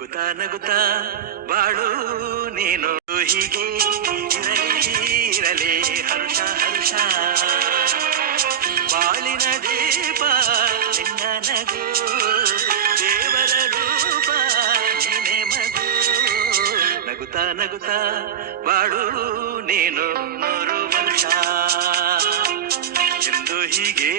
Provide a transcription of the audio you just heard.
ನಗುತ್ತಾ ನಗುತ್ತಾ ಬಾಳು ನೀನು ಹೀಗೆ ಇರಲಿ ಹರ್ಷ ಹರ್ಷ ಬಾಳಿನ ದೀಪ ನಿನ್ನ ನಗು ದೇವರ ರೂಪ ನೀನೆ ಮಗು ನಗುತ್ತಾ ನಗುತ್ತಾ ಬಾಳು ನೀನು 100 ವರ್ಷ ಎಂದು ಹೀಗೆ